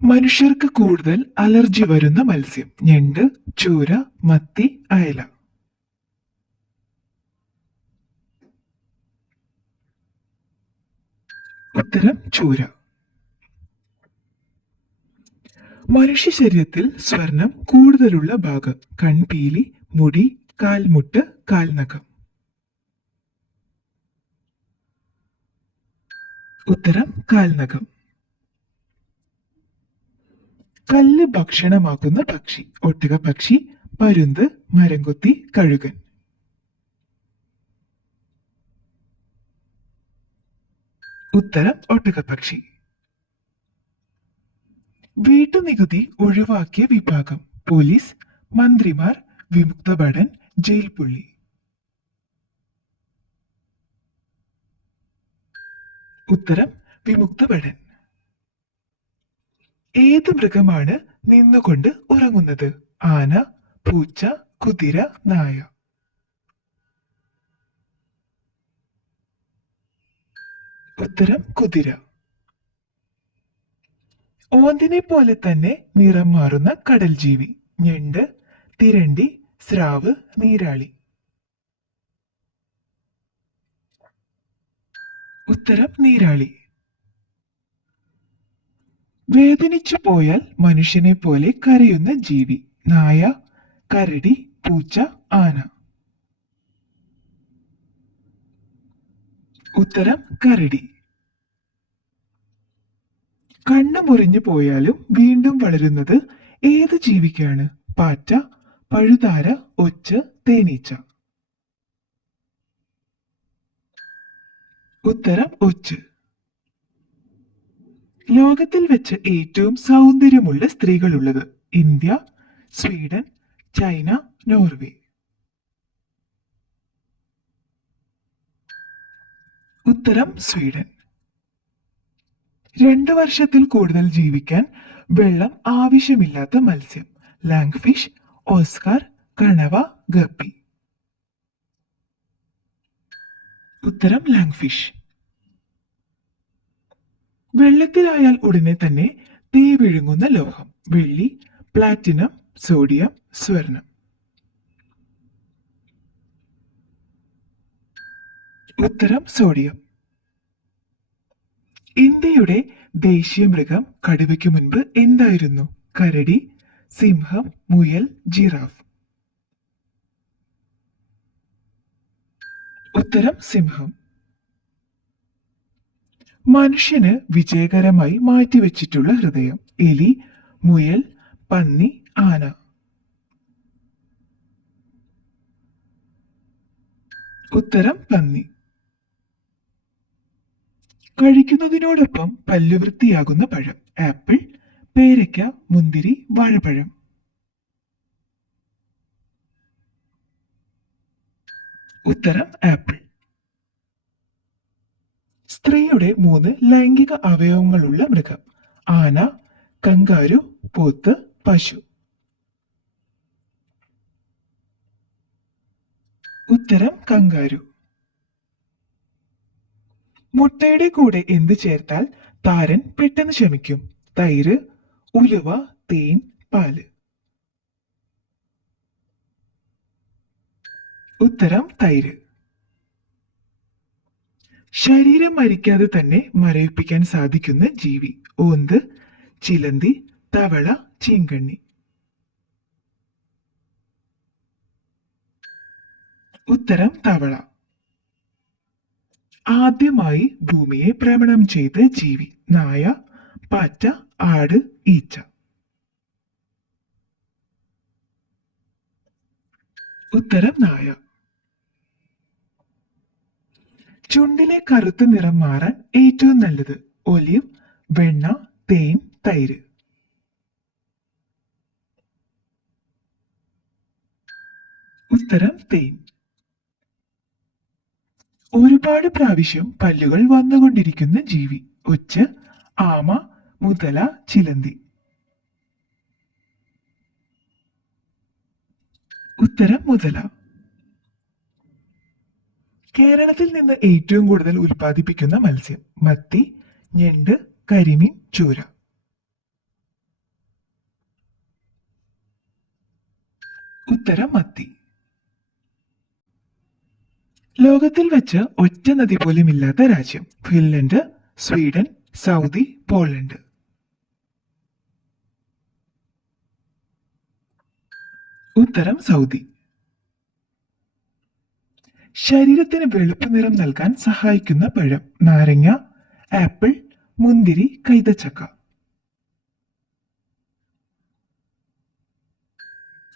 മനുഷ്യർക്ക് കൂടുതൽ അലർജി വരുന്ന മത്സ്യം: ഞണ്ട്, ചൂര, മത്തി, അയല. ഉത്തരം ചൂര. മനുഷ്യ ശരീരത്തിൽ സ്വർണം കൂടുതലുള്ള ഭാഗം: കൺപീലി, മുടി, കാൽമുട്ട്, കാൽനഖം. ഉത്തരം കാൽനഖം. കല്ല് ഭക്ഷണമാക്കുന്ന പക്ഷി: ഒട്ടകപ്പക്ഷി, പരുന്ത്, മരംകൊത്തി, കഴുകൻ. ഉത്തരം ഒട്ടകപ്പക്ഷി. വീട്ടുനികുതി ഒഴിവാക്കിയ വിഭാഗം: പോലീസ്, മന്ത്രിമാർ, വിമുക്തഭടൻ, ജയിൽ പുള്ളി. ഉത്തരം വിമുക്തഭടൻ. ഏത് മൃഗമാണ് നിന്നുകൊണ്ട് ഉറങ്ങുന്നത്? ആന, പൂച്ച, കുതിര, നായ. ഉത്തരം കുതിര. ഓന്തിനെ പോലെ തന്നെ നിറം മാറുന്ന കടൽ ജീവി: ഞണ്ട്, തിരണ്ടി, സ്രാവ്, നീരാളി. ഉത്തരം നീരാളി. വേദനിച്ചു പോയാൽ മനുഷ്യനെ പോലെ കരയുന്ന ജീവി: നായ, കരടി, പൂച്ച, ആന. ഉത്തരം കരടി. കണ്ണ് മുറിഞ്ഞു പോയാലും വീണ്ടും വളരുന്നത് ഏത് ജീവിക്കാണ്? പാറ്റ, പഴുതാര, ഒച്ച്, തേനീച്ച. ഉത്തരം ഒച്ച്. ലോകത്തിൽ വെച്ച് ഏറ്റവും സൗന്ദര്യമുള്ള സ്ത്രീകളുള്ളത്: ഇന്ത്യ, സ്വീഡൻ, ചൈന, നോർവേ. ഉത്തരം സ്വീഡൻ. 2 വർഷത്തിൽ കൂടുതൽ ജീവിക്കാൻ വെള്ളം ആവശ്യമില്ലാത്ത മത്സ്യം: ലാങ് ഫിഷ്, ഓസ്കാർ, കണവ, ഗപ്പി. ഉത്തരം ലാങ് ഫിഷ്. വെള്ളത്തിലായാൽ ഉടനെ തന്നെ തീ വിഴുങ്ങുന്ന ലോഹം: വെള്ളി, പ്ലാറ്റിനം, സോഡിയം, സ്വർണം. ഉത്തരം സോഡിയം. ഇന്ത്യയുടെ ദേശീയ മൃഗം കടുവയ്ക്ക് മുൻപ് എന്തായിരുന്നു? കരടി, സിംഹം, മുയൽ, ജിറാഫ്. ഉത്തരം സിംഹം. മനുഷ്യന് വിജയകരമായി മാറ്റിവെച്ചിട്ടുള്ള ഹൃദയം: എലി, മുയൽ, പന്നി, ആന. ഉത്തരം പന്നി. കഴിക്കുന്നതിനോടൊപ്പം പല്ലു വൃത്തിയാകുന്ന പഴം: ആപ്പിൾ, പേരയ്ക്ക, മുന്തിരി, വാഴപ്പഴം. ഉത്തരം ആപ്പിൾ. സ്ത്രീയുടെ 3 ലൈംഗിക അവയവങ്ങളുള്ള മൃഗം: ആന, കങ്കാരു, പോത്ത്, പശു. ഉത്തരം കങ്കാരു. മുട്ടയുടെ കൂടെ എന്ത് ചേർത്താൽ താരൻ പെട്ടെന്ന് ശമിക്കും? തൈര്, ഉലുവ, തേൻ, പാല്. ഉത്തരം തൈര്. ശരീരം മരിക്കാതെ തന്നെ മരവിപ്പിക്കാൻ സാധിക്കുന്ന ജീവി: ഓന്ത്, ചിലന്തി, തവള, ചീങ്കണ്ണി. ഉത്തരം തവള. ആദ്യമായി ഭൂമിയെ ഭ്രമണം ചെയ്ത ജീവി: നായ, പാറ്റ, ആട്, ഈച്ച. ഉത്തരം നായ. ചുണ്ടിലെ കറുത്ത നിറം മാറാൻ ഏറ്റവും നല്ലത്: ഒലിവ്, വെണ്ണ, തേൻ, തൈര്. ഉത്തരം തേൻ. ഒരുപാട് പ്രാവശ്യം പല്ലുകൾ വന്നുകൊണ്ടിരിക്കുന്ന ജീവി: ഒച്ച്, ആമ, മുതല, ചിലന്തി. ഉത്തരം മുതല. കേരളത്തിൽ നിന്ന് ഏറ്റവും കൂടുതൽ ഉൽപ്പാദിപ്പിക്കുന്ന മത്സ്യം: മത്തി, ഞണ്ട്, കരിമീൻ, ചൂര. ഉത്തരം മത്തി. ലോകത്തിൽ വെച്ച് ഒറ്റ നദി പോലും ഇല്ലാത്ത രാജ്യം. Finland, Sweden, Saudi, Poland. ഉത്തരം സൗദി. ശരീരത്തിന് വെളുപ്പ് നിറം നൽകാൻ സഹായിക്കുന്ന പഴം. നാരങ്ങ, ആപ്പിൾ, മുന്തിരി, കൈതച്ചക്ക.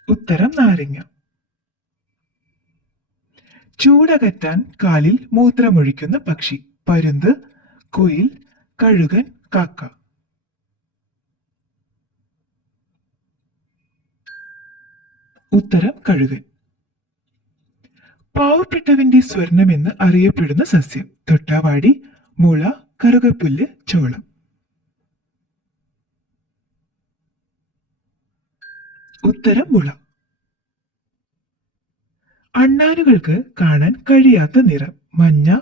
ഉത്തരം നാരങ്ങ. ചൂടകറ്റാൻ കാലിൽ മൂത്രമൊഴിക്കുന്ന പക്ഷി. പരുന്ത്, കുയിൽ, കഴുകൻ, കാക്ക. ഉത്തരം കഴുകൻ. പാവപ്പെട്ടവന്റെ സ്വർണം എന്ന് അറിയപ്പെടുന്ന സസ്യം. തൊട്ടാവാടി, മുള, കറുകപ്പുല്ല്, ചോളം. ഉത്തരം മുള. അണ്ണാനുകൾക്ക് കാണാൻ കഴിയാത്ത നിറം. മഞ്ഞ,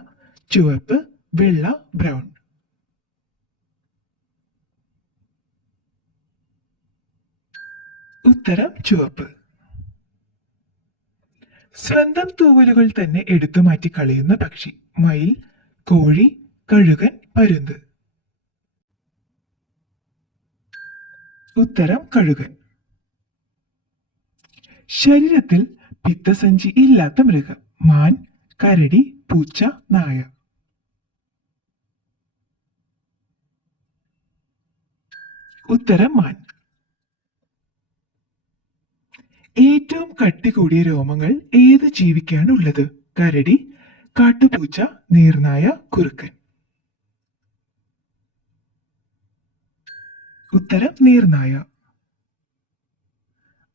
ചുവപ്പ്, വെള്ള, ബ്രൗൺ. ഉത്തരം ചുവപ്പ്. സ്വന്തം തൂവലുകൾ തന്നെ എടുത്തു മാറ്റി കളയുന്ന പക്ഷി. മയിൽ, കോഴി, കഴുകൻ, പരുന്ത്. ഉത്തരം കഴുകൻ. ശരീരത്തിൽ പിത്തസഞ്ചി ഇല്ലാത്ത മൃഗം. മാൻ, കരടി, പൂച്ച, നായ. ഉത്തരം മാൻ. ഏറ്റവും കട്ടി കൂടിയ രോമങ്ങൾ ഏത് ജീവിക്കാണ് ഉള്ളത്? കരടി, കാട്ടുപൂച്ച, നീർനായ, കുറുക്കൻ. ഉത്തരം നീർനായ.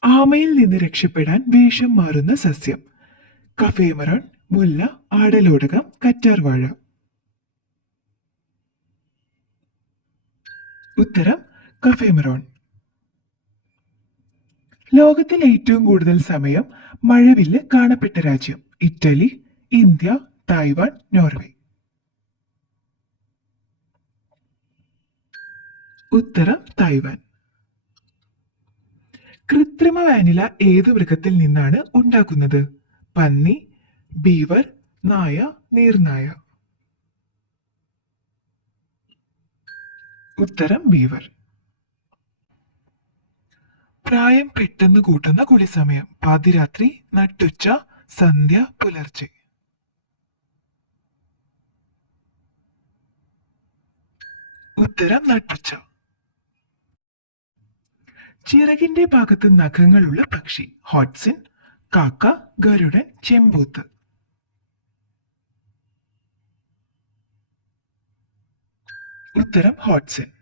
ആമയിൽ നിന്ന് രക്ഷപ്പെടാൻ വേഷം മാറുന്ന സസ്യം. കഫേമറോൺ, മുല്ല, ആടലോടകം, കറ്റാർവാഴ. ഉത്തരം കഫേമറോൺ. ലോകത്തിൽ ഏറ്റവും കൂടുതൽ സമയം മഴവില്ല് കാണപ്പെട്ട രാജ്യം. Italy, India, Taiwan, Norway. ഉത്തരം തായ്വാൻ. കൃത്രിമ വാനില ഏത് മൃഗത്തിൽ നിന്നാണ് ഉണ്ടാക്കുന്നത്? പന്നി, ബീവർ, നായ, നീർനായ. ഉത്തരം ബീവർ. പ്രായം പെട്ടെന്ന് കൂട്ടുന്ന കുളിസമയം. പാതിരാത്രി, നട്ടുച്ച, സന്ധ്യ, പുലർച്ചെ. ഉത്തരം നട്ടുച്ച. ചിറകിന്റെ ഭാഗത്ത് നഖങ്ങളുള്ള പക്ഷി. ഹോട്ട്സിൻ, കാക്ക, ഗരുഡൻ, ചെമ്പൂത്ത്. ഉത്തരം ഹോട്ട്സിൻ.